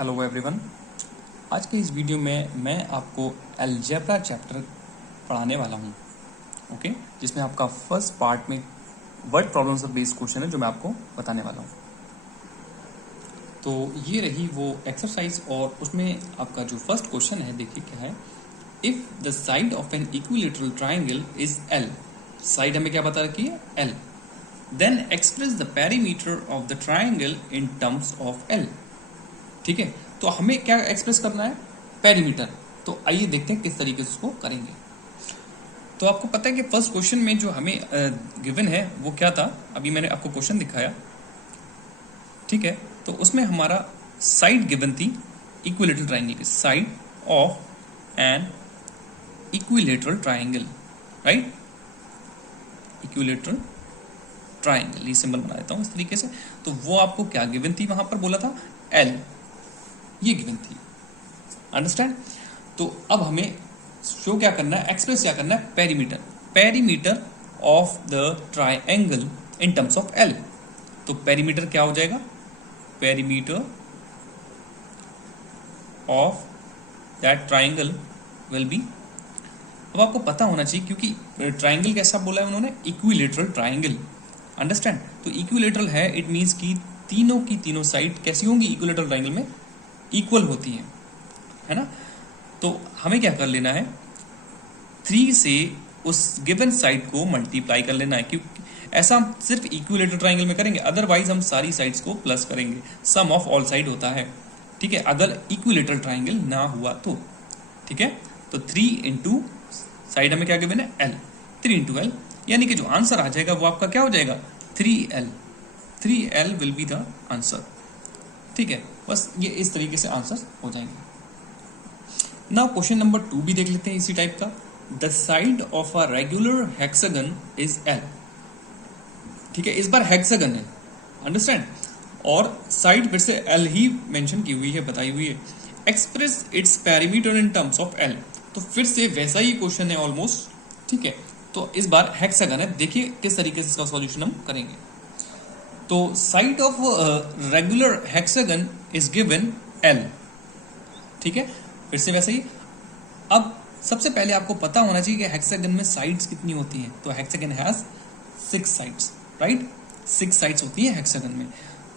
Hello everyone. आज के इस वीडियो में मैं आपको अलजेब्रा चैप्टर पढ़ाने वाला हूँ। ओके, जिसमें आपका फर्स्ट पार्ट में वर्ड प्रॉब्लम्स बेस्ड क्वेश्चन है जो मैं आपको बताने वाला हूँ। तो ये रही वो एक्सरसाइज और उसमें आपका जो फर्स्ट क्वेश्चन है, देखिए क्या है। If the side of an equilateral triangle is L, side हमें क्या बता रखी है, L, then express the perimeter of the triangle in terms of L. ठीक है, तो हमें क्या एक्सप्रेस करना है, पेरीमीटर। तो आइए देखते हैं किस तरीके से उसको करेंगे। तो आपको पता है कि फर्स्ट क्वेश्चन में जो हमें गिवन है वो क्या था, अभी मैंने आपको क्वेश्चन दिखाया। ठीक है, तो उसमें हमारा साइड गिवन थी इक्विलेटरल ट्राइंगल की, side of an equilateral triangle, right. Equilateral triangle, ये सिंबल बना देता हूं इस तरीके से। तो वो आपको क्या गिवन थी, वहां पर बोला था एल, ये गिवन थी, अंडरस्टैंड। तो अब हमें शो क्या करना है, एक्सप्रेस क्या करना है, perimeter, perimeter of the triangle in terms of L. तो पेरीमीटर क्या हो जाएगा, perimeter of that triangle will be, अब आपको पता होना चाहिए क्योंकि ट्राइंगल कैसा बोला है उन्होंने, इक्विलेटरल ट्राइंगल, अंडरस्टैंड। तो इक्विलेटरल है, इट मीन्स कि तीनों की तीनों साइड कैसी होंगी, इक्विलेटरल ट्राइंगल में इक्वल होती हैं, है ना। तो हमें क्या कर लेना है, 3 से उस गिवन साइड को मल्टीप्लाई कर लेना है, क्योंकि ऐसा हम सिर्फ इक्विलेटरल ट्राइंगल में करेंगे, अदरवाइज हम सारी साइड्स को प्लस करेंगे, सम ऑफ ऑल साइड होता है। ठीक है, अगर इक्विलेटरल ट्राइंगल ना हुआ तो, ठीक है। तो 3 इंटू साइड हमें क्या गिवन है, एल, 3 इंटू एल, यानी कि जो आंसर आ जाएगा वो आपका क्या हो जाएगा, 3L, 3L will be the answer. ठीक है, बस ये इस तरीके से आंसर हो जाएंगे। नाउ क्वेश्चन नंबर 2 भी देख लेते हैं इसी टाइप का। The side of a regular hexagon is L. ठीक है, इस बार हेक्सागन है, अंडरस्टैंड, और साइड फिर से एल ही मेंशन की हुई है, बताई हुई है। Express its perimeter in terms of L. तो फिर से वैसा ही क्वेश्चन है ऑलमोस्ट। ठीक है, तो इस बार हेक्सागन है, देखिए किस तरीके से इसका सॉल्यूशन हम करेंगे। तो side of regular hexagon is given L. ठीक है, फिर से वैसे ही। अब सबसे पहले आपको पता होना चाहिए कि हेक्सागन में साइड्स कितनी होती हैं। तो hexagon has 6 sides, right, 6 sides होती है हेक्सागन में।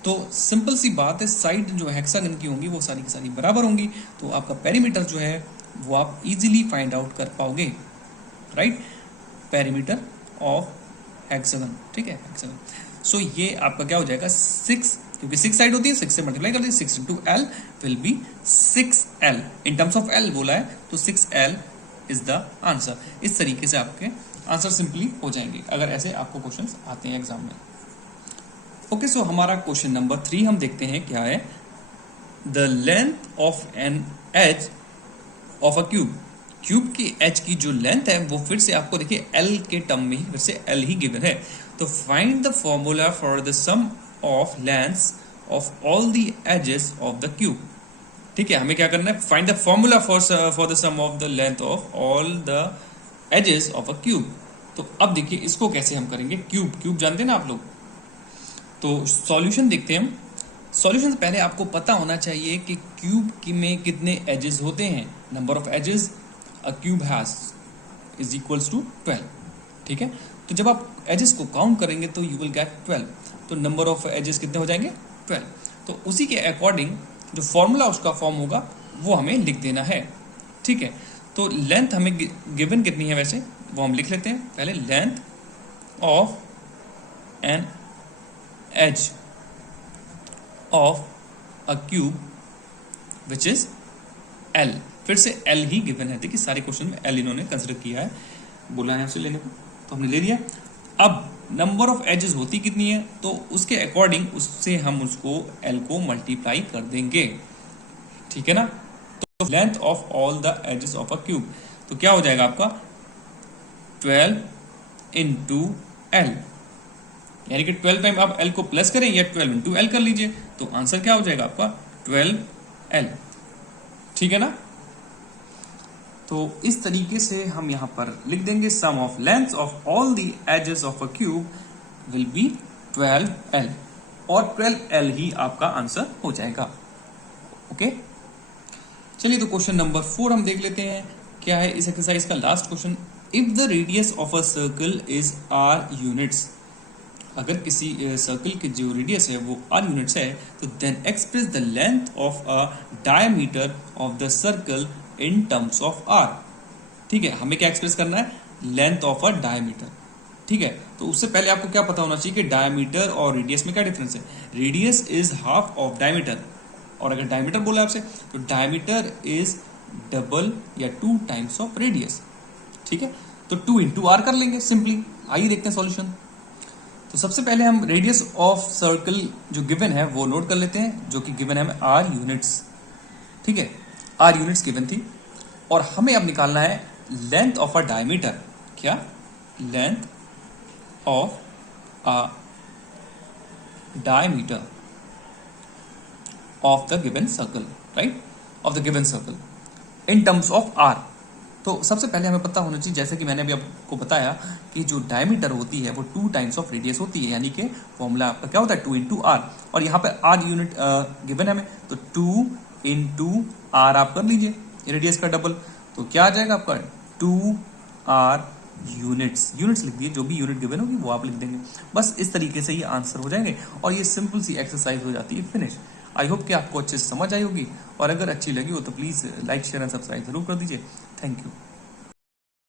तो सिंपल सी बात है, साइड जो हेक्सागन की होंगी वो सारी की सारी बराबर होंगी, तो आपका पेरीमीटर जो है वो आप इजीली फाइंड आउट कर पाओगे, राइट, पेरीमीटर ऑफ हेक्सागन। ठीक है, हेक्सागन। सो ये आपका क्या हो जाएगा, 6, क्योंकि 6 साइड होती है, 6 से मल्टीप्लाई कर दीजिए, 6 into L will be 6L, in terms of L बोला है, तो 6L इज द आंसर। इस तरीके से आपके आंसर सिंपली हो जाएंगे अगर ऐसे आपको क्वेश्चंस आते हैं एग्जाम में। ओके, सो हमारा क्वेश्चन नंबर 3 हम देखते हैं क्या है। The length of an edge of a cube, cube की एज की जो लेंथ है वो फिर से आपको देखिए एल के टर्म में ही फिर से एल ही गिवन है। तो find the formula for the sum of lengths of all the edges of the cube. ठीक है, हमें क्या करना है, find the formula for the sum of the length of all the edges of a cube. तो अब देखिए इसको कैसे हम करेंगे, क्यूब जानते हैं ना आप लोग। तो सॉल्यूशन देखते हैं हम। सॉल्यूशन से पहले आपको पता होना चाहिए कि क्यूब में कितने एजेस होते हैं। Number of edges a cube has is equals to 12। ठीक है, तो जब आप एजेस को काउंट करेंगे तो यू विल गेट 12। तो नंबर ऑफ एजेस कितने हो जाएंगे, 12। तो उसी के अकॉर्डिंग जो फॉर्मूला उसका फॉर्म होगा वो हमें लिख देना है। ठीक है, तो लेंथ हमें गिवन कितनी है वैसे वो हम लिख लेते हैं पहले। Length of an edge of a cube which is L, फिर से एल ही गिवन है। देखिए सारे क्वेश्चन में एल इन्होंने कंसिडर किया है, बोला है उसे लेने को, तो हमने ले लिया। अब नंबर ऑफ एजेस होती कितनी है, तो उसके अकॉर्डिंग उससे हम उसको एल को मल्टीप्लाई कर देंगे। ठीक है ना, तो length of all the edges of a cube, तो क्या हो जाएगा आपका 12 इंटू एल, यानी कि 12 टाइम आप एल को प्लस करें या 12 इंटू एल कर लीजिए, तो आंसर क्या हो जाएगा आपका 12L। ठीक है ना, तो इस तरीके से हम यहां पर लिख देंगे sum of length of all the edges of a cube will be 12L, और 12L ही आपका आंसर हो जाएगा। ओके, चलिए तो क्वेश्चन नंबर 4 हम देख लेते हैं क्या है इस एक्सरसाइज का last question. If the radius of a circle is R units, अगर किसी सर्कल की जो रेडियस है वो आर यूनिट्स है, तो then express the length of a diameter of the circle in terms of R. ठीक है, हमें क्या एक्सप्रेस करना है, लेंथ ऑफ अ डायमीटर। ठीक है, तो उससे पहले आपको क्या पता होना चाहिए कि डायमीटर और रेडियस में क्या डिफरेंस है। Radius is half of diameter, और अगर डायमीटर बोला आपसे तो डायमीटर इज डबल या 2 टाइम्स ऑफ रेडियस। ठीक है, तो 2 इंटू आर कर लेंगे सिंपली। आइए देखते हैं सॉल्यूशन। तो सबसे पहले हम रेडियस ऑफ सर्कल जो गिवन है वो नोट कर लेते हैं, जो कि गिवन है हमें आर यूनिट्स। ठीक है, आर यूनिट्स गिवन थी, और हमें अब निकालना है लेंथ ऑफ अ डायमीटर। क्या, length of a diameter of the given circle, right, of the given circle in terms of R. तो सबसे पहले हमें पता होना चाहिए, जैसे कि मैंने अभी आपको बताया, कि जो डायमीटर होती है वो 2 टाइम्स ऑफ रेडियस होती है, यानी कि फॉर्मूला आपका क्या होता है, 2 इंटू आर। और यहाँ पे आर यूनिट गिवन है हमें, तो 2 इंटू आर आप कर लीजिए, रेडियस का डबल, तो क्या आ जाएगा आपका 2 आर यूनिट्स। यूनिट्स लिख दिए, जो भी यूनिट गिवन होगी वो आप लिख देंगे। बस इस तरीके से ये आंसर हो जाएंगे और ये सिंपल सी एक्सरसाइज हो जाती है फिनिश। आई होप कि आपको अच्छे से समझ आई होगी, और अगर अच्छी लगी हो तो please like share and subscribe जरूर कर दीजिए। Thank you.